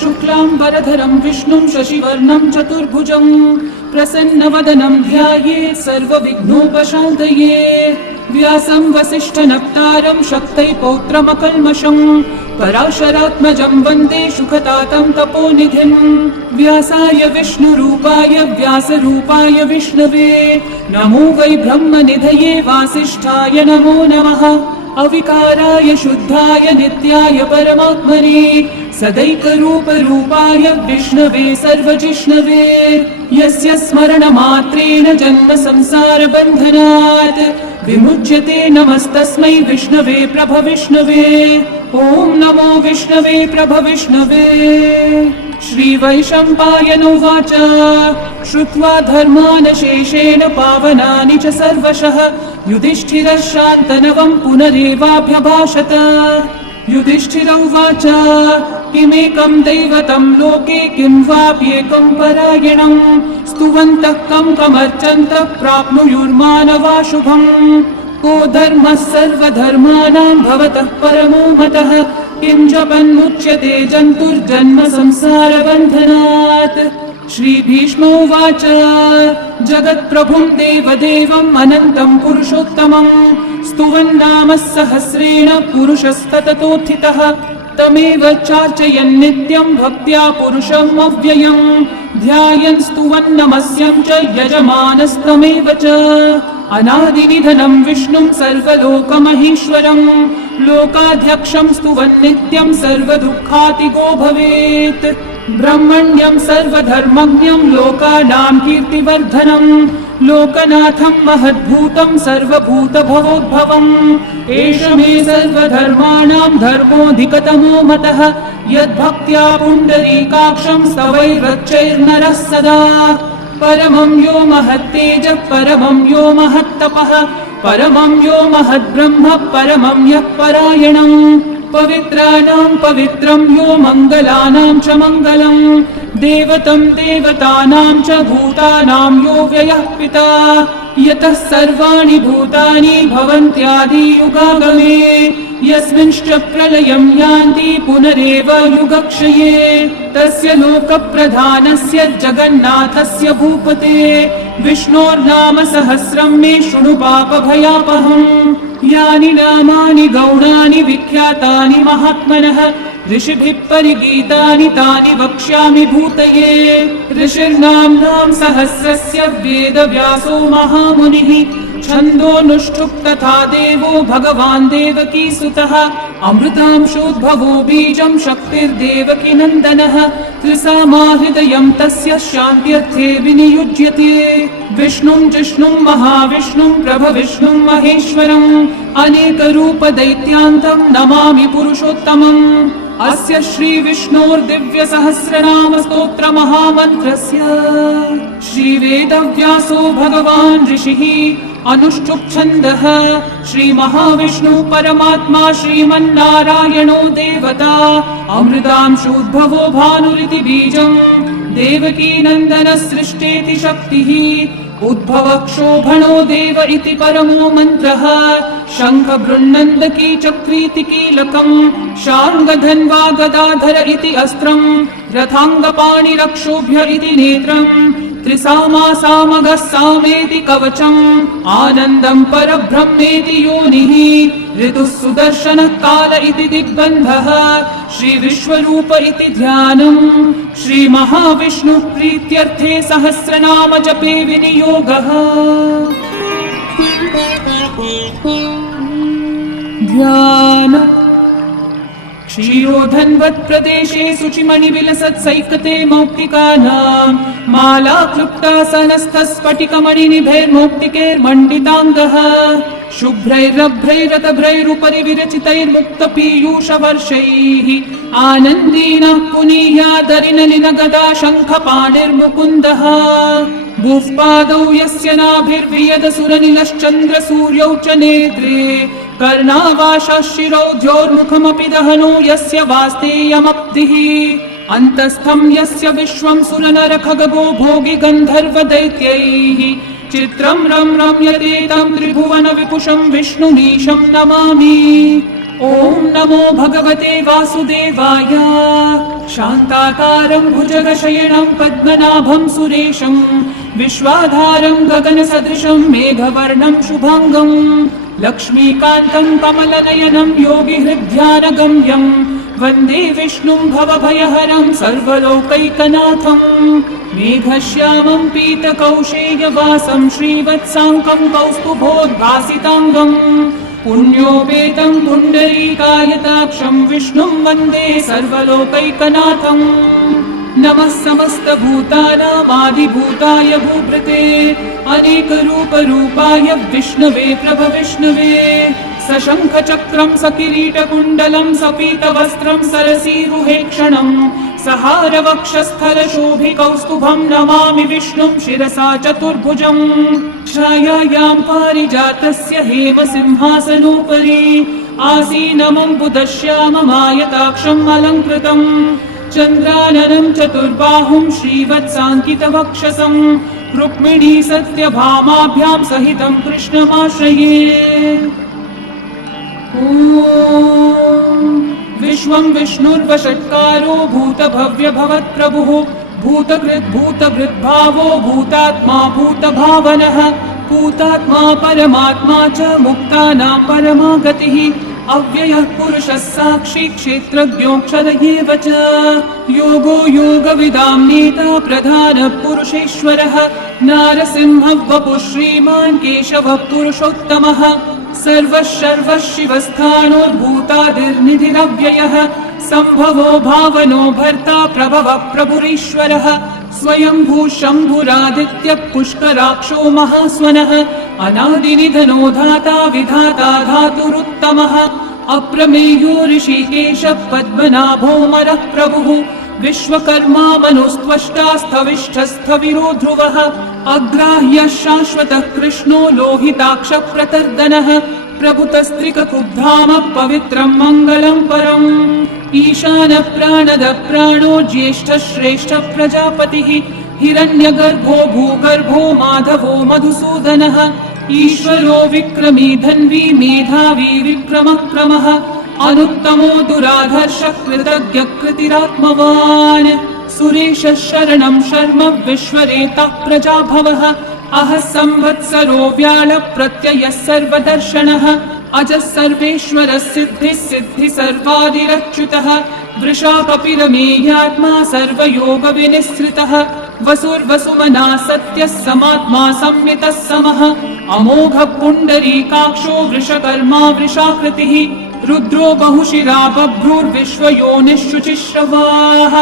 शुक्लांबरधरं विष्णुं शशिवर्णं चतुर्भुजं प्रसन्नवदनं ध्यायेत् सर्वविघ्नोपशान्तये। व्यासं वसिष्ठनप्तारं शक्तै पौत्रमकल्मषं पराशरात्मजं वन्दे सुखतातं तपोनिधिं। व्यासाय विष्णुरूपाय व्यासरूपाय विष्णवे नमो वै ब्रह्मनिधये वासिष्ठाय नमो नमः। अविकाराय शुद्धाय नित्याय परमात्मने सदैकरूपरूपाय विष्णवे सर्वजिष्णवे। यस्य स्मरणमात्रेण जन्म संसारबन्धनात् विमुच्यते नमस्तस्मै विष्णवे प्रभविष्णवे। ॐ नमो विष्णवे प्रभविष्णवे। श्रीवैशम्पायन उवाच श्रुत्वा धर्मान् शेषेण पावनानि च सर्वशः युधिष्ठिरः शान्तनवं पुनरेवाभ्यभाषत। युधिष्ठिर उवाच किमेकं दैवतं लोके किं वाप्येकं परायणं स्तुवन्तः कमर्चन्तः प्राप्नुयुर्मानवा शुभम्। को धर्मः सर्वधर्माणां भवतः परमो मतः किं जपन्मुच्यते जन्तुर्जन्म संसारबन्धनात्। श्रीभीष्म उवाच जगत्प्रभुं देवदेवम् अनन्तं पुरुषोत्तमं स्तुवन्नाम सहस्रेण पुरुषस्तततोत्थितः तमेव चार्चयन् नित्यं भक्त्या पुरुषम् अव्ययम् ध्यायन् स्तुवन् नमस्यं च यजमानस्तमेव च। अनादिनिधनं विष्णुं सर्वलोकमहेश्वरं लोकाध्यक्षं स्तुवन् नित्यं सर्वदुःखातिगो भवेत्। ब्रह्मण्यं सर्वधर्मज्ञं लोकानां कीर्तिवर्धनं लोकनाथं महद्भूतं सर्वभूतभवोद्भवम्। एष मे सर्वधर्माणां धर्मोऽधिकतमो मतः यद्भक्त्या पुण्डरीकाक्षं स्तवैरर्चैर्नरः सदा। परमं यो महत्तेजः परमं यो महत्तपः परमं यो महद्ब्रह्म परमं यः परायणं। पवित्राणां पवित्रं यो मङ्गलानां च मङ्गलं देवतं देवतानां च भूतानां यो व्ययः पिता यतः सर्वाणि भूतानि भवन्त्यादियुगागमे यस्मिंश्च प्रलयं यान्ति पुनरेव युगक्षये तस्य लोकप्रधानस्य जगन्नाथस्य भूपते विष्णोर्नाम सहस्रं मे शृणु पापभयापहम्। यानि नामानि गौणानि विख्यातानि महात्मनः ऋषिभिः परिगीतानि तानि वक्ष्यामि भूतये। ऋषिर्नाम्नां सहस्रस्य वेदव्यासो महामुनिः छन्दोऽनुष्ठुप् तथा देवो भगवान् देवकीसुतः अमृतांशोद्भवो बीजं शक्तिर्देवकी नन्दनः त्रिसामाहृदयं तस्य शान्त्यर्थे विनियुज्यते। विष्णुं जिष्णुं महाविष्णुं प्रभविष्णुं महेश्वरम् अनेकरूपदैत्यान्तं नमामि पुरुषोत्तमम्। अस्य श्रीविष्णोर्दिव्यसहस्रनामस्तोत्रमहामन्त्रस्य श्रीवेदव्यासो भगवान् ऋषिः अनुष्ठुप् छन्दः श्रीमहाविष्णु परमात्मा श्रीमन्नारायणो देवता अमृतांशोद्भवो भानुरिति बीजम् देवकी नन्दनः सृष्टेति शक्तिः उद्भवः क्षोभणो देव इति परमो मन्त्रः शङ्ख बृन्नन्दकी चक्रीति कीलकम् शार्ङ्गधन्वा गदाधर इति अस्त्रम् रथाङ्गपाणिरक्षोभ्य इति नेत्रम् त्रिसामा सामगः सामेति कवचम् आनन्दं परब्रह्मेति योनिः ऋतुः सुदर्शनः काल इति दिग्बन्धः श्रीविश्वरूप इति ध्यानम् श्रीमहाविष्णुः प्रीत्यर्थे सहस्रनाम जपे विनियोगः। ध्यान क्षीरोधन्वत्प्रदेशे शुचिमणिविलसत्सैकते मौक्तिकानां माला क्लुप्तासनस्थस्फटिकमणिनिभैर्मौक्तिकैर्मण्डिताङ्गः शुभ्रैरभ्रैरतभ्रैरुपरि विरचितैर्मुक्तपीयूषवर्षैः आनन्दीनः पुनीयादरिनलिनगदा शङ्खपाणिर्मुकुन्दः भुक्पादौ यस्य नाभिर्वियदसुरनिलश्चन्द्रसूर्यौ च नेत्रे कर्णावाशः शिरोद्योर्मुखमपि दहनो यस्य वास्तेयमब्धिः अन्तस्थं यस्य विश्वं सुरनरखगो भोगि गन्धर्वदैत्यैः चित्रं रम्यते तं त्रिभुवन विपुषं विष्णुनीशं नमामि। ॐ नमो भगवते वासुदेवाय। शान्ताकारं भुजगशयनं पद्मनाभं सुरेशं विश्वाधारं गगनसदृशं मेघवर्णं शुभाङ्गं लक्ष्मीकान्तं कमलनयनं योगिहृद्ध्यानगम्यं वन्दे विष्णुं भवभयहरं सर्वलोकैकनाथं मेघश्यामं पीतकौशेयवासं श्रीवत्साङ्कं कौस्तुभोद्भासिताङ्गं पुण्योपेतं पुण्डरीकायताक्षं विष्णुं वन्दे सर्वलोकैकनाथं नमः समस्तभूतानामादिभूताय भूभृते अनेकरूपरूपाय विष्णवे प्रभविष्णवे सशङ्खचक्रं सकिरीटकुण्डलं सपीतवस्त्रं सरसीरुहेक्षणं सहारवक्षस्थलशोभिकौस्तुभं नमामि विष्णुं शिरसा चतुर्भुजं छायायां पारिजातस्य हेमसिंहासनोपरि आसीनमम्बुदश्याममायताक्षम् अलङ्कृतं चन्द्राननं चतुर्बाहुं श्रीवत्साङ्कितवक्षसं रुक्मिणी सत्यभामाभ्यां सहितं कृष्णमाश्रये। विश्वं विष्णुर्वषट्कारो भूतभव्यभवत्प्रभुः भूतकृद्भूतभृद्भावो भूतात्मा भूतभावनः भूतात्मा परमात्मा च मुक्तानां परमा गतिः अव्ययः पुरुषः साक्षी क्षेत्रज्ञोऽक्षर एव च योगो योगविदां नेता प्रधानः पुरुषेश्वरः नारसिंहः वपुः श्रीमान् केशवः पुरुषोत्तमः सर्वः सर्वः शिवस्थानोर्भूतादिर्निधिरव्ययः सम्भवो भावनो भर्ता प्रभवः प्रभुरीश्वरः स्वयंभू शम्भुरादित्यः पुष्कराक्षो महास्वनः अनादिनिधनो धाता विधाता धातुरुत्तमः अप्रमेयो ऋषिकेशः पद्मनाभोऽमरः प्रभुः विश्वकर्मा मनुस्त्वष्टा स्थविष्ठस्थविरो ध्रुवः अग्राह्यः शाश्वतः कृष्णो लोहिताक्षः प्रतर्दनः प्रभुतस्त्रिककुब्धामः पवित्रं मङ्गलं परम् ईशानः प्राणदः प्राणो ज्येष्ठः श्रेष्ठः प्रजापतिः हिरण्यगर्भो भूगर्भो माधवो मधुसूदनः ईश्वरो विक्रमी धन्वी मेधावी विक्रमक्रमः अनुत्तमो दुराधर्षः कृतज्ञः कृतिरात्मवान् सुरेशः शरणं शर्म विश्वरेतः प्रजाभवः अहः संवत्सरो व्याळः प्रत्ययः सर्वदर्शनः अजः सर्वेश्वरः सिद्धिः सिद्धिः सर्वादिरच्युतः वृषा कपिरमेयात्मा सर्वयोगविनिःसृतः वसुर्वसुमना सत्यः समात्मा संवितः समः अमोघः पुण्डरीकाक्षो वृषकर्मा वृषाकृतिः रुद्रो बहुशिरा बभ्रुर्विश्वयोनिःशुचिश्रवाः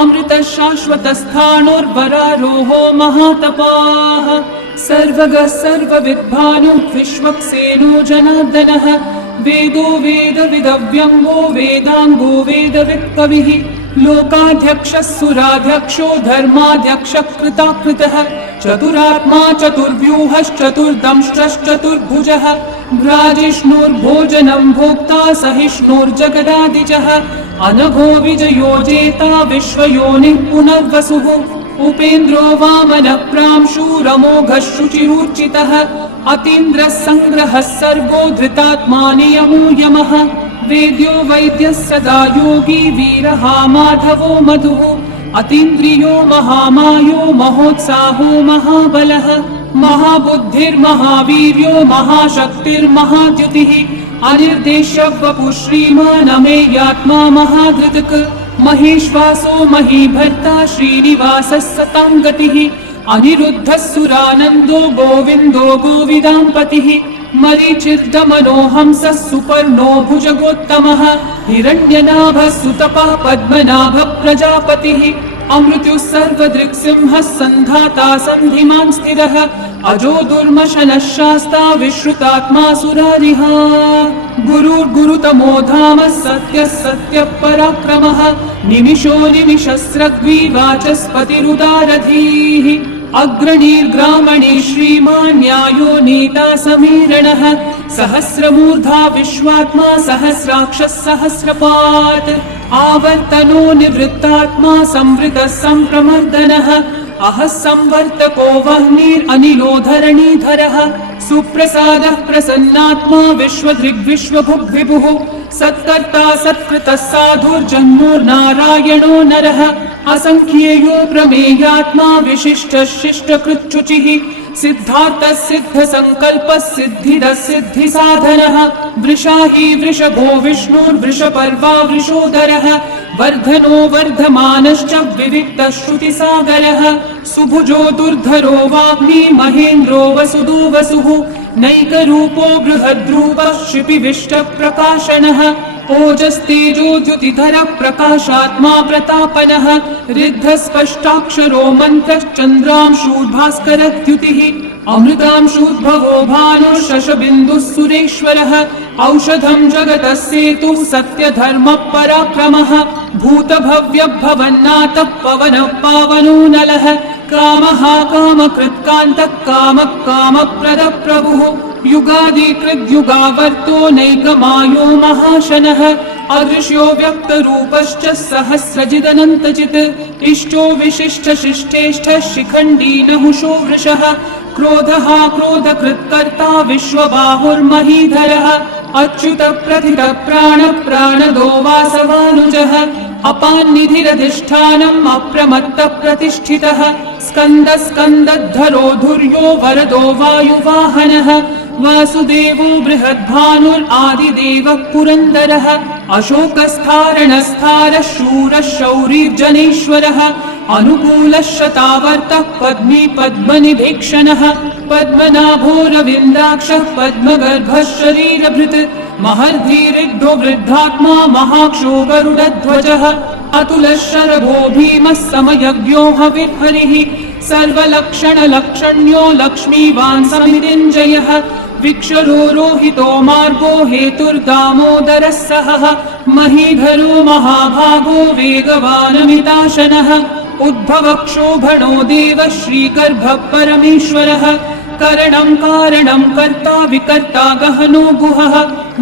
अमृतः शाश्वतस्थाणोर्वरारोहो महातपाः सर्वगः सर्वविद्भानुः विश्वक्सेनो जनार्दनः वेदो वेदविदव्यङ्गो वेदाङ्गो वेदवित्कविः लोकाध्यक्षः सुराध्यक्षो धर्माध्यक्षः कृताकृतः चतुरात्मा चतुर्व्यूहश्चतुर्दंष्ट्रश्चतुर्भुजः भ्राजिष्णुर्भोजनं भोक्ता सहिष्णुर्जगदादिजः अनघो विजयो जेता विश्वयोनिः पुनर्वसुः उपेन्द्रो वामनः प्रांशुरमोघः शुचिरूर्चितः अतीन्द्रः सङ्ग्रहः सर्गो धृतात्मा नियमो यमः वेद्यो वैद्यः सदा योगी वीरः माधवो मधुः अतीन्द्रियो महामायो महोत्साहो महाबलः महाबुद्धिर्महावीर्यो महाशक्तिर्महाद्युतिः अनिर्देश्यः वपुः श्रीमान् अमेयात्मा महाधृतक् महेश्वासो महीभर्ता श्रीनिवासः सतां गतिः अनिरुद्धः सुरानन्दो गोविन्दो गोविदाम्पतिः मरीचिर्दमनोहंसः सुपर्णो भुजगोत्तमः हिरण्यनाभः सुतपः पद्मनाभः प्रजापतिः अमृत्युः सर्वदृक्सिंहः सन्धाता सन्धिमान् स्थिरः अजो दुर्मशनः शास्ता विश्रुतात्मा सुरारिः गुरुर्गुरुतमो धाम सत्यः सत्यः पराक्रमः निमिषो निमिषस्रग्वी वाचस्पतिरुदारधीः अग्रणीर्ग्रामणी श्रीमान् न्यायो नीता समीरणः सहस्रमूर्धा विश्वात्मा सहस्राक्षः सहस्रपात् आवर्तनो निवृत्तात्मा संवृतः सम्प्रमर्दनः अहः संवर्तको वह्निरनिलो धरणीधरः सुप्रसादः प्रसन्नात्मा विश्वदृग्विश्वभुग्विभुः सत्कर्ता सत्कृतः साधुर्जन्मोर्नारायणो नरः असंख्येयो प्रमेयात्मा विशिष्टः शिष्टकृच्छुचिः सिद्धार्थः सिद्धसङ्कल्पः सिद्धिदः सिद्धिसाधनः वृषाही वृषभो विष्णुर्वृषपर्वा वृषोदरः वर्धनो वर्धमानश्च विविक्तः श्रुतिसागरः सुभुजो दुर्धरो वाग्मी महेन्द्रो वसुदो वसुः नैकरूपो बृहद्रूपः क्षिपिविष्टप्रकाशनः ओजस्तेजो द्युतिधरः प्रकाशात्मा प्रतापनः ऋद्धस्पष्टाक्षरो मन्त्रश्चन्द्रांशूर्भास्करद्युतिः अमृतांशूद्भवो भानुः शशबिन्दुः सुरेश्वरः औषधं जगतः सेतुः सत्यधर्मपराक्रमः भूतभव्यभवन्नाथः पवनः पावनो नलः कामः कामकृत्कान्तः कामः कामप्रदः प्रभुः युगादिकृद्युगावर्तो नैकमायो महाशनः अदृश्यो व्यक्तरूपश्च सहस्रजिदनन्तजित् इष्टो विशिष्टशिष्टेष्ठः शिखण्डी नहुषो वृषः क्रोधः क्रोधकृत्कर्ता विश्वबाहुर्महीधरः अच्युतः प्रथितः प्राणः प्राणदो वासवानुजः अपान्निधिरधिष्ठानम् अप्रमत्तः प्रतिष्ठितः स्कन्दः स्कन्दद्धरो धुर्यो वरदो वायुवाहनः वासुदेवो बृहद्भानुरादिदेवः पुरन्दरः अशोकस्थारणस्थारः शूरः शौरिर्जनेश्वरः अनुकूलः शतावर्तः पद्मी पद्मनिभीक्षणः पद्मनाभोरविन्दाक्षः पद्मगर्भः शरीरभृत् महर्धिरिग्धो वृद्धात्मा महाक्षो गरुडध्वजः अतुलः शरभो भीमः समयज्ञो हविर्हरिः सर्वलक्षणलक्षण्यो लक्ष्मीवान् समितिञ्जयः विक्षरो रोहितो मार्गो हेतुर्दामोदरः सहः महीधरो महाभागो वेगवानमिताशनः उद्भवक्षोभणो देवः श्रीगर्भः परमेश्वरः करणं कारणं कर्ता विकर्ता गहनो गुहः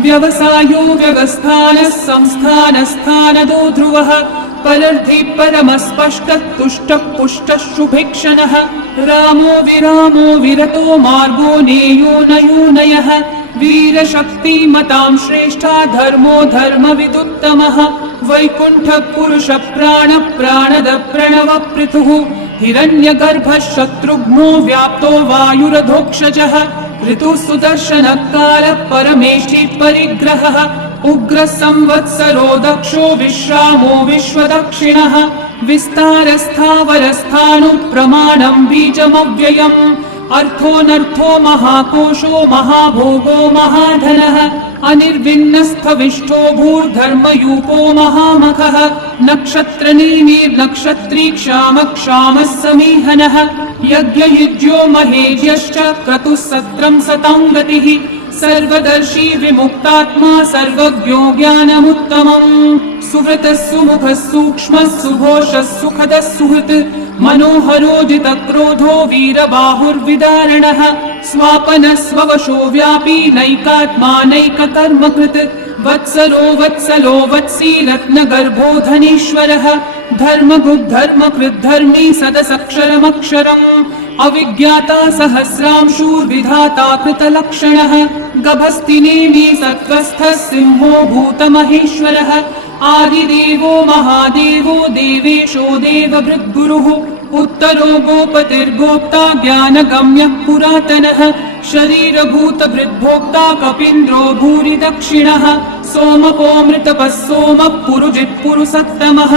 व्यवसायो व्यवस्थानः संस्थानस्थानदो ध्रुवः परर्धि परमस्पष्टः तुष्टः पुष्टः शुभेक्षणः रामो विरामो विरतो मार्गो नेयो नयो नयः वीरशक्तिमतां श्रेष्ठा धर्मो धर्मविदुत्तमः वैकुण्ठः पुरुषः प्राणः प्रणवः पृथुः हिरण्यगर्भः शत्रुघ्नो व्याप्तो वायुरधोक्षजः ऋतुः सुदर्शनः कालः परमेष्टि परिग्रहः उग्रः संवत्सरो दक्षो विश्रामो विश्वदक्षिणः विस्तारस्थावरस्थाणुः प्रमाणं बीजमव्ययम् अर्थोऽनर्थो महाकोशो महाभोगो महाधनः अनिर्विन्नस्थविष्ठो भूर्धर्मयूपो महामखः नक्षत्रनेमिर्नक्षत्री क्षामः क्षामः समीहनः यज्ञयुज्यो महेज्यश्च क्रतुः सत्रं सतां गतिः सर्वदर्शी विमुक्तात्मा सर्वज्ञो ज्ञानमुत्तमम् सुव्रतः सुमुखः सूक्ष्मः सुघोषः सुखदः सुहृत् मनोहरो जितक्रोधो वीरबाहुर्विदारणः स्वापनः स्ववशो व्यापी नैकात्मा नैककर्मकृत् वत्सरो वत्सलो वत्सी रत्नगर्भो धनीश्वरः धर्मगुग्धर्मकृद्धर्मी सदसक्षरमक्षरम् अविज्ञाता सहस्रांशूर्विधाता कृतलक्षणः गभस्तिनेमि सत्त्वस्थः सिंहो भूतमहेश्वरः आदिदेवो महादेवो देवेशो देवभृद्गुरुः उत्तरो गोपतिर्गोप्ता ज्ञानगम्यः पुरातनः शरीरभूतभृद्भोक्ता कपीन्द्रो भूरि दक्षिणः सोमपोऽमृतपः सोमः पुरुजित्पुरुसत्तमः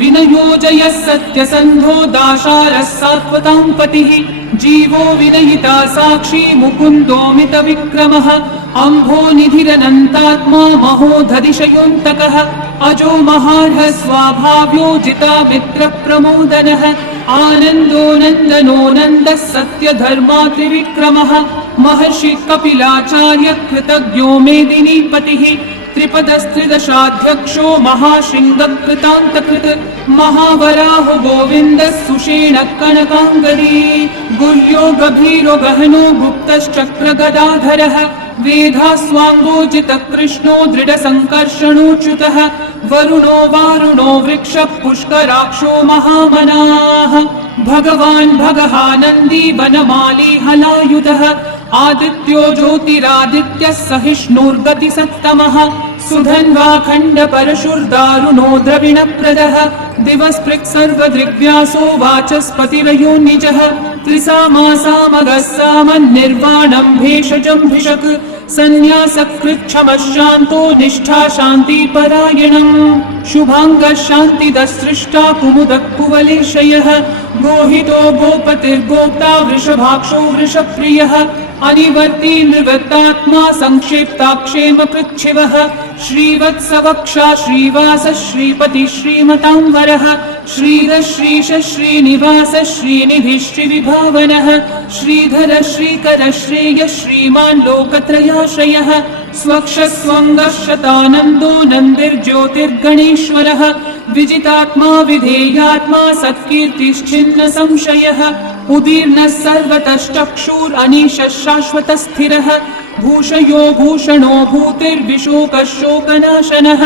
विनयोजयः सत्यसन्धो दाशारः सात्वतां पतिः जीवो विनयिता साक्षी मुकुन्दोमितविक्रमः अम्भोनिधिरनन्तात्मा महोदधिशयोऽन्तकः अजो महार्ह स्वाभाव्यो जितामित्रप्रमोदनः आनन्दो नन्दनो नन्दः सत्यधर्मा त्रिविक्रमः महर्षि कपिलाचार्य कृतज्ञो मेदिनीपतिः त्रिपदस्त्रिदशाध्यक्षो महाशृङ्गकृतान्तकृत् महावराहो गोविन्दः सुषेणः कनकाङ्गदी गुह्यो गभीरो गहनो गुप्तश्चक्रगदाधरः वेधास्वाङ्गोजितः कृष्णो दृढसङ्कर्षणोच्युतः वरुणो वारुणो वृक्षः पुष्कराक्षो महामनाः भगवान् भगहानन्दी वनमाली हलायुधः आदित्यो ज्योतिरादित्यः सहिष्णुर्गतिसत्तमः सुधन्वाखण्ड परशुर्दारुणो द्रविणप्रदः दिवस्पृक् सर्वदृग्व्यासो वाचस्पतिरयो निजः त्रिसामासामगः सामन्निर्वाणं भेषजं सन्न्यासकृच्छमः शान्तो निष्ठा शान्तिपरायणम् शुभाङ्गः शान्तिदसृष्टा कुमुदः कुवलेशयः गोहितो गोपतिर्गोप्ता वृषभाक्षो वृषप्रियः अनिवर्ती निवृत्तात्मा संक्षेप्ताक्षेमकृच्छिवः श्रीवत्सवक्षा श्रीवास श्रीपति श्रीमतांवरः श्रीधर श्रीश श्रीनिवास श्रीनिधि श्रीविभावनः श्रीधर श्रीकर श्रेय श्रीमान् लोकत्रयाश्रयः स्वक्षस्वङ्गशतानन्दो नन्दिर्ज्योतिर्गणेश्वरः विजितात्मा विधेयात्मा सत्कीर्तिश्चिन्न संशयः उदीर्णः सर्वतश्चक्षुरनीशः शाश्वतस्थिरः भूषयो भूषणो भूतिर्विशोकः शोकनाशनः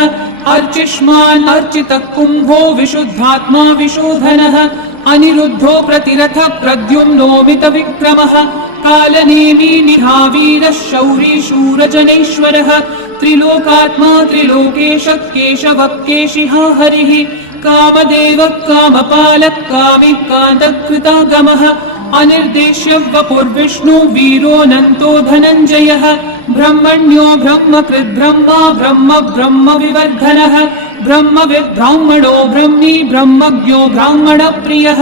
अर्चिष्मान् अर्चितः कुम्भो विशुद्धात्मा विशोधनः अनिरुद्धो प्रतिरथः प्रद्युम्नोमितविक्रमः कालनेमी निहावीरः शौरी शूरजनेश्वरः त्रिलोकात्मा त्रिलोकेशः केशवः केशिहा हरिः कामदेवः कामपालः कामिकान्तः कृतागमः अनिर्देश्य वपुर्विष्णु वीरोऽनन्तो धनञ्जयः ब्रह्मण्यो ब्रह्मकृद्ब्रह्मा ब्रह्म ब्रह्मविवर्धनः ब्रह्मविद्ब्राह्मणो ब्रह्मी ब्रह्मज्ञो ब्राह्मणप्रियः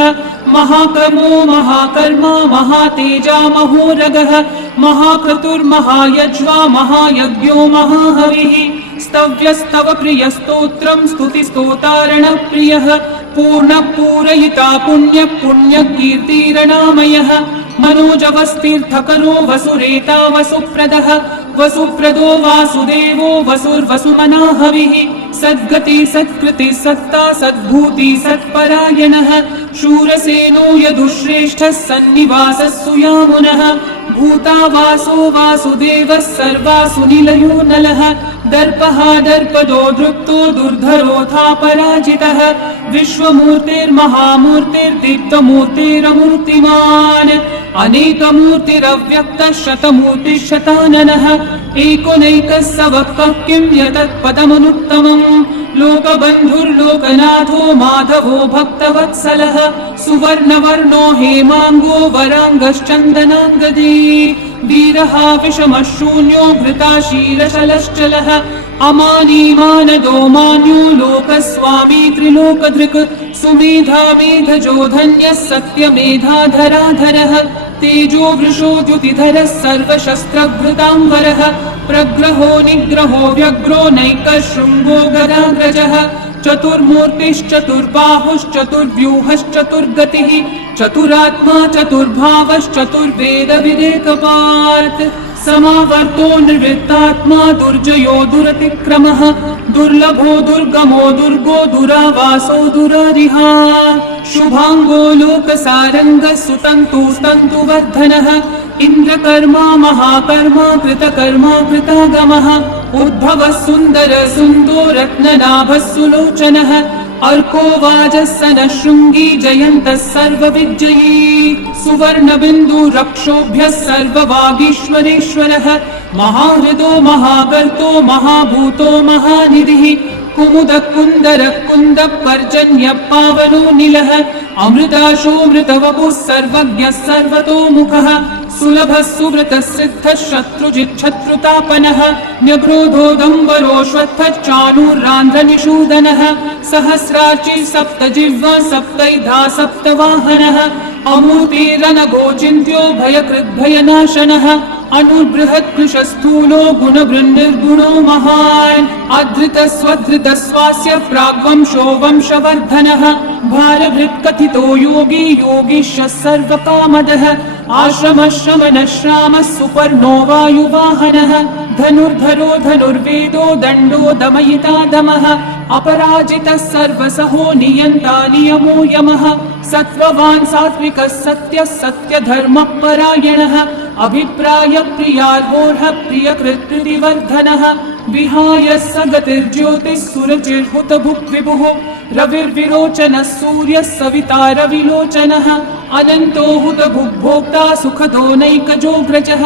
महाक्रमो महाकर्मा महातेजा महोरगः महाक्रतुर्महायज्वा महायज्ञो महाहविः स्तव्यस्तव प्रियस्तोत्रं स्तुतिस्तोतारणप्रियः पूर्णः पूरयिता पुण्यः पुण्यकीर्तिरणामयः मनोजवस्तीर्थकरो वसुरेता वसुप्रदः वसुप्रदो वासुदेवो वसुर्वसुमनाहविः सद्गति सत्कृति सत्ता सद्भूति सत्परायणः शूरसेनो यदुश्रेष्ठः सन्निवासः सुयामुनः भूता वासो वासुदेवः सर्वासु निलयो नलः दर्पः दर्पदो दृप्तो दुर्धरोऽथा पराजितः विश्वमूर्तिर्महामूर्तिर्दीप्तमूर्तिरमूर्तिमान् अनेकमूर्तिरव्यक्तः शतमूर्तिशताननः एकोनैकः सवक्कः किं यतत्पदमनुत्तमम् लोकबन्धुर्लोकनाथो माधवो भक्तवत्सलः सुवर्णवर्णो हेमाङ्गो वराङ्गश्चन्दनाङ्गदी वीरः विषमः शून्यो घृताशीलशलश्चलः अमानीमानदो मान्यो लोकस्वामी त्रिलोकधृक् सुमेधा मेधजो धन्यः सत्यमेधाधराधरः तेजो वृषो द्युतिधरः सर्वशस्त्रभृताम्बरः प्रग्रहो निग्रहो व्यग्रो नैकः शृङ्गो गदाग्रजः चतुर्मूर्तिश्चतुर्बाहुश्चतुर्व्यूहश्चतुर्गतिः चतुरात्मा चतुर्भावश्चतुर्वेदविदेकपात् समावर्तो निर्वृत्तात्मा दुर्जयो दुरतिक्रमः दुर्लभो दुर्गमो दुर्गो दुरावासो दुरारिहा शुभाङ्गो लोकसारङ्गः सुतन्तुस्तन्तुवर्धनः इन्द्रकर्मा महाकर्मा कृतकर्मा कृतागमः उद्भवः सुन्दर सुन्दो रत्ननाभः सुलोचनः अर्को वाजस्सनः शृङ्गी जयन्तः सर्वविजयी सुवर्णबिन्दु रक्षोभ्यः सर्ववागीश्वरेश्वरः महाहृदो महागर्तो महाभूतो महानिधिः कुमुदः कुन्दरः कुन्दः पर्जन्यः पावनो निलः अमृताशोऽमृतवपुः सर्वज्ञः सर्वतोमुखः सुलभः सुव्रतः सिद्धः शत्रुजिच्छत्रुतापनः न्यग्रोधोदम्बरोऽश्वत्थः चाणूरान्ध्रनिषूदनः सहस्रार्ची सप्तजिह्वा सप्तैधा सप्तवाहनः अमूतिरनगोचिन्त्यो भयकृद्भयनाशनः अनुबृहत्कृशस्थूलो गुणवृन्निर्गुणो महान् अधृतस्वधृतस्वास्य प्राग्वंशो वंशवर्धनः भारभृत्कथितो योगी योगीशः सर्वकामदः आश्रमश्रमणश्रामः सुपर्णो वायुवाहनः धनुर्धरो धनुर्वेदो दण्डो दमयिता दमः अपराजितः सर्वसहो नियन्ता नियमो यमः सत्त्ववान् सात्विकः सत्यः सत्यधर्मपरायणः अभिप्राय प्रियार्होर्ह प्रियकृत्कृतिवर्धनः विहाय स गतिर्ज्योतिः सुरचिर्हुतभुक् विभुः रविर्विरोचनः सूर्यः सविता रविलोचनः अनन्तो हुतभुग्भोक्ता सुखदो नैकजोग्रजः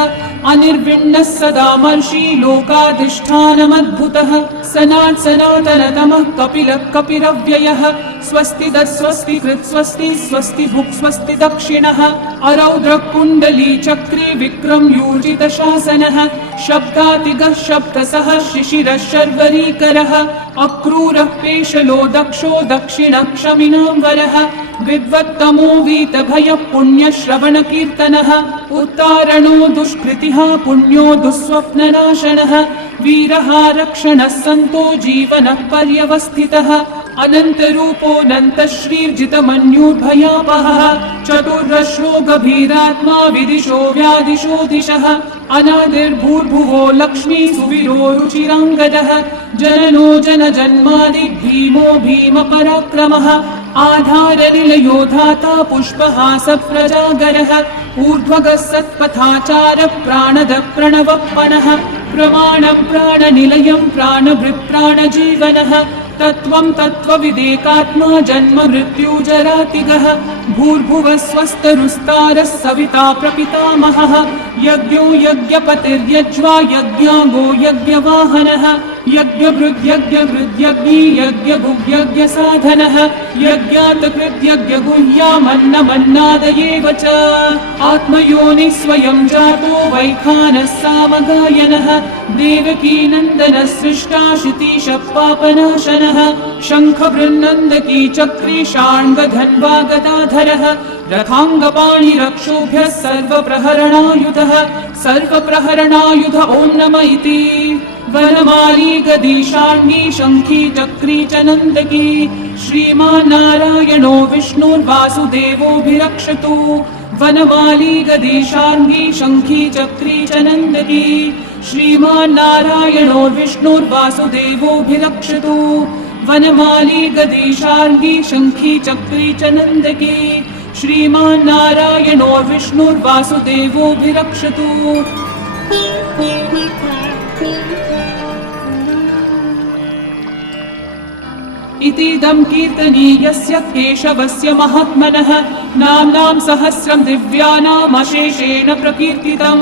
अनिर्विण्णः सदा मर्षि लोकाधिष्ठानमद्भुतः सनात् सनातनतमः कपिलः कपिरव्ययः स्वस्ति स्वस्ति कृत् स्वस्ति स्वस्ति भुक् स्वस्ति दक्षिणः अरौद्रः कुण्डली चक्रे विक्रम यूजितशासनः शब्दातिगः शब्दसः शिशिरः शर्वरीकरः अक्रूरः पेशलो दक्षो दक्षिणः क्षमिनाम्बरः विद्वत्तमो वीतभयः पुण्यश्रवणकीर्तनः उत्तारणो दुष्कृतिः पुण्यो दुःस्वप्ननाशनः वीरः रक्षणः सन्तो जीवनः पर्यवस्थितः अनन्तरूपोऽनन्तश्रीर्जितमन्युर्भयापहः चतुर्रश्रो गभीरात्मा विदिशो व्यादिशो दिशः अनादिर्भूर्भुवो लक्ष्मी सुवीरो रुचिराङ्गदः जननो जनजन्मादि भीमो भीमपराक्रमः आधारनिलयो धाता पुष्पहासः प्रजागरः ऊर्ध्वगः सत्पथाचारः प्राणदः प्रणवप्पनः प्रमाणं प्राणनिलयं प्राणभृत्प्राणजीवनः तत्त्वं तत्त्वविदेकात्मा जन्म मृत्युजरातिगः भूर्भुवः स्वस्तरुस्तारः सविता प्रपितामहः यज्ञो यज्ञपतिर्यज्वा यज्ञागो यज्ञवाहनः यज्ञभृद्यज्ञभृद्यज्ञी यज्ञभुग्यज्ञसाधनः यज्ञातकृद्यज्ञगुह्यामन्नमन्नादयेव च आत्मयोनिः स्वयं जातो वैखानः सामगायनः देवकीनन्दनः सृष्टा शितीशः पापनाशनः शङ्खवृन्नन्दकी चक्री शाण्डधन्वागदाधरः रथाङ्गपाणिरक्षोभ्यः सर्वप्रहरणायुधः सर्वप्रहरणायुध ॐ नम इति वनमाली गदीशाङ्गी शङ्खी चक्री च नन्दकी श्रीमान्नारायणो विष्णुर्वासुदेवोऽभिरक्षतु वनमाली गदीशाङ्गी शङ्खी चक्री च नन्दकी श्रीमान्नारायणो विष्णुर्वासुदेवोऽभिरक्षतु वनमाली गदीशार्गी शङ्खी चक्री च नन्दकी श्रीमान्नारायणो विष्णुर्वासुदेवोऽभिरक्षतु इतीदं कीर्तनीयस्य केशवस्य महात्मनः नाम्नां सहस्रं दिव्यानामशेषेण प्रकीर्तितं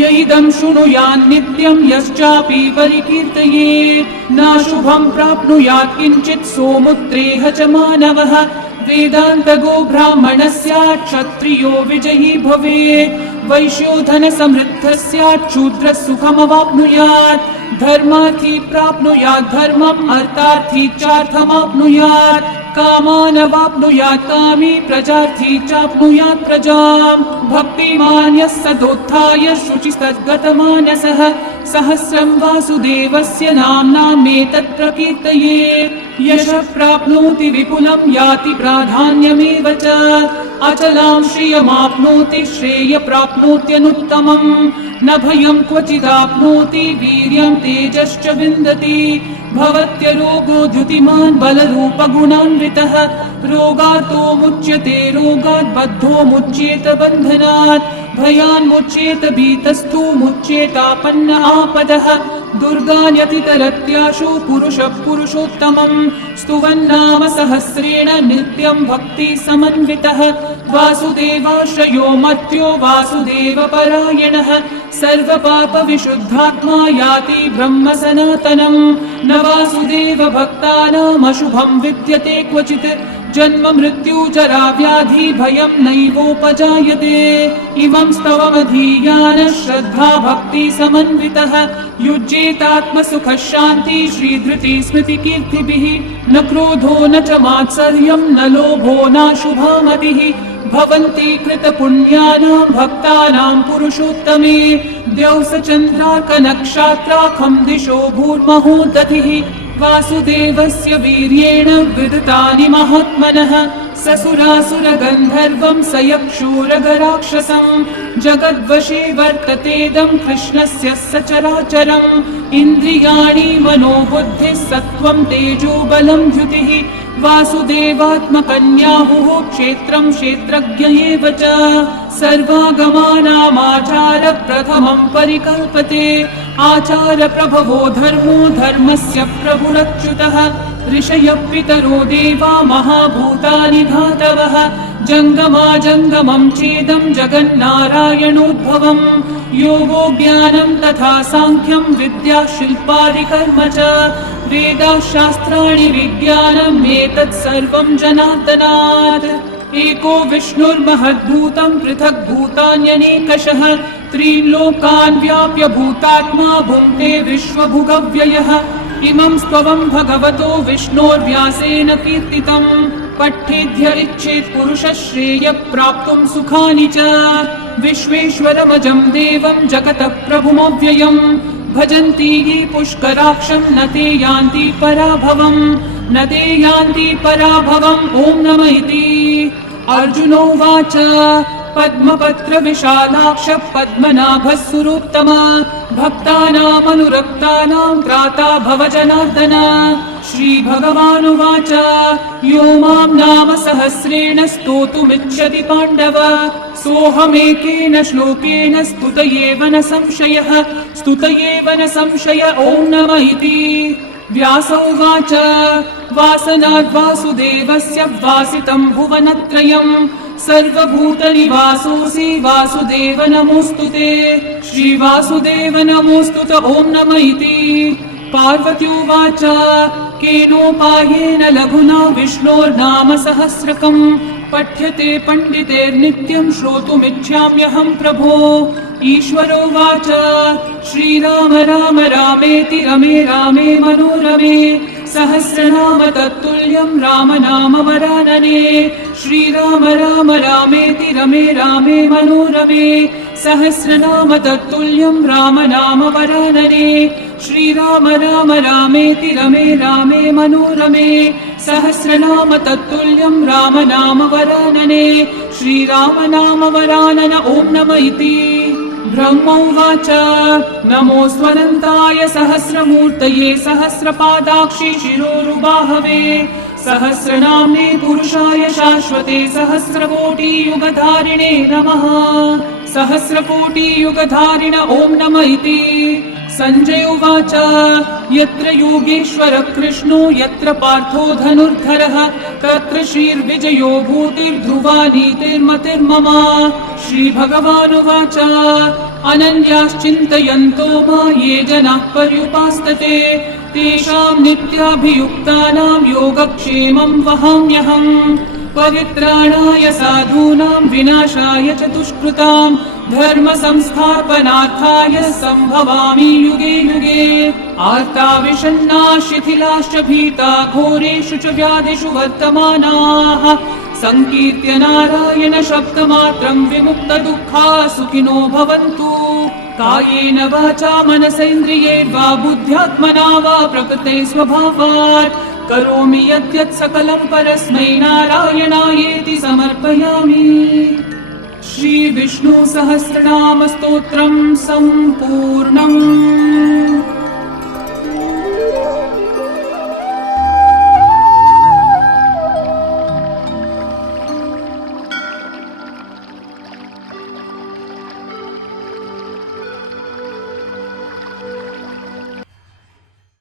य इदं शृणुयात् नित्यं यश्चापि परिकीर्तयेत् नाशुभं प्राप्नुयात् किञ्चित् सोमुत्रेह च मानवः वेदान्तगो ब्राह्मणः स्यात् क्षत्रियो विजयी भवेत् वैश्यो धनसमृद्धः स्यात् शूद्रः सुखमवाप्नुयात् धर्मार्थी प्राप्नुयात् धर्मम् अर्थार्थी चार्थमाप्नुयात् कामानवाप्नुयात् कामी प्रजार्थी चाप्नुयात् प्रजाम् भक्तिमान् यः सदोत्थाय शुचिस्तद्गतमानसः सहस्रं वासुदेवस्य नाम्नामेतत् प्रकीर्तयेत् यशः प्राप्नोति विपुलं याति प्राधान्यमेव च अचलां श्रियमाप्नोति श्रेय प्राप्नोत्यनुत्तमम् न भयं क्वचिदाप्नोति वीर्यं तेजश्च विन्दति भवत्यरोगो द्युतिमान् बलरूपगुणान्वितः रोगार्तो मुच्यते रोगात् बद्धो मुच्येत बन्धनात् भयान्मुच्येत भीतस्थो मुच्येतापन्न आपदः दुर्गान्यतितरत्याशु पुरुषः पुरुषोत्तमम् स्तुवन्नाम सहस्रेण नित्यं भक्ति समन्वितः वासुदेवाश्रयो मर्त्यो वासुदेवपरायणः सर्वपापविशुद्धात्मा याति ब्रह्म सनातनम् न वासुदेव भक्तानामशुभं विद्यते क्वचित् जन्म मृत्यु जरा व्याधि भयं नैवोपजायते इमं स्तवमधीयानः श्रद्धा भक्ति समन्वितः युज्येतात्मसुखः शान्ति श्रीधृति स्मृति कीर्तिभिः न क्रोधो न च मात्सर्यं न लोभो नाशुभा मतिः भवन्ति कृतपुण्यानां भक्तानां पुरुषोत्तमे द्यौस चन्द्रार्कनक्षत्राखं दिशो भूर्महोदधिः वासुदेवस्य वीर्येण विदितानि महात्मनः ससुरासुरगन्धर्वं स यक्षोरगराक्षसं जगद्वशे वर्ततेदं कृष्णस्य सचराचरम् इन्द्रियाणि मनोबुद्धिः सत्त्वं तेजो बलं द्युतिः वासुदेवात्मकन्याहुः क्षेत्रं क्षेत्रज्ञ एव च सर्वागमानामाचार प्रथमं परिकल्पते आचार प्रभवो धर्मो धर्मस्य प्रभुरच्युतः ऋषयः पितरो देवा महाभूतानि धातवः जङ्गमाजङ्गमं चेदं जगन्नारायणोद्भवम् योगो ज्ञानं तथा साङ्ख्यं विद्या शिल्पादिकर्म च वेदाः शास्त्राणि विज्ञानम् एतत् सर्वं जनार्दनात् एको विष्णुर्महद्भूतं पृथक् भूतान्यनेकशः त्रीन् लोकान् व्याप्य भूतात्मा भुङ्क्ते विश्वभुगव्ययः इमं स्तवं भगवतो विष्णोर्व्यासेन कीर्तितम् पठ्येद्य इच्छेत् पुरुषः श्रेयः प्राप्तुं सुखानि च विश्वेश्वरमजं देवं जगतः प्रभुमव्ययम् भजन्ति ये पुष्कराक्षं न ते यान्ति पराभवम् न ते यान्ति पराभवम् ॐ नमः इति अर्जुनोवाच पद्मपत्रविशालाक्ष पद्मनाभः सुरोत्तमा भक्तानामनुरक्तानां त्राता भव जनार्दन श्रीभगवानुवाच यो मां नाम सहस्रेण स्तोतुमिच्छति पाण्डव सोऽहमेकेन श्लोकेन स्तुतयेव न संशयः स्तुतयेव न संशय ॐ नमः इति व्यास उवाच वासनाद्वासुदेवस्य वासितं भुवनत्रयम् सर्वभूतनिवासोऽसि वासुदेव नमोऽस्तु ते श्रीवासुदेव नमोऽस्तु च ॐ नमः इति पार्वत्युवाच केनोपायेन लघुना विष्णोर्नाम सहस्रकम् पठ्यते पण्डितैर्नित्यं श्रोतुमिच्छाम्यहं प्रभो ईश्वरोवाच श्रीराम राम रामेति रमे रामे मनोरमे सहस्रनाम तत्तुल्यं राम नाम वरानने श्रीराम राम रामेति रमे रामे मनोरमे सहस्रनाम तत्तुल्यं राम नाम वरानने श्रीराम राम रामेति रमे रामे मनोरमे सहस्रनाम तत्तुल्यं राम नाम वरानने श्रीराम नाम वरानन ॐ नमः इति ब्रह्मोवाच नमोऽस्त्वनन्ताय सहस्रमूर्तये सहस्रपादाक्षि शिरोरुबाहवे सहस्रनाम्ने पुरुषाय शाश्वते सहस्रकोटियुगधारिणे नमः सहस्रकोटियुगधारिण ॐ नमः इति सञ्जय उवाच यत्र योगेश्वरः कृष्णो यत्र पार्थो धनुर्धरः तत्र श्रीर्विजयो भूतिर्ध्रुवा नीतिर्मतिर्मम श्रीभगवानुवाच अनन्याश्चिन्तयन्तो मा ये जनाः पर्युपासते तेषां नित्याभियुक्तानां योगक्षेमं वहाम्यहम् परित्राणाय साधूनां विनाशाय च दुष्कृतां धर्म संस्थापनार्थाय संभवामि युगे युगे आर्ता शिथिलाश्च भीता घोरेषु च व्याधिषु वर्तमानाः संकीर्त्य नारायण शब्दमात्रं विमुक्तदुःखा सुखिनो भवन्तु कायेन वाचा मनसेन्द्रियैर्वा बुद्ध्यात्मना वा प्रकृते स्वभावात् करोमि यद्यत् सकलं परस्मै नारायणायेति समर्पयामि। श्रीविष्णु सहस्रनाम स्तोत्रं सम्पूर्णम्।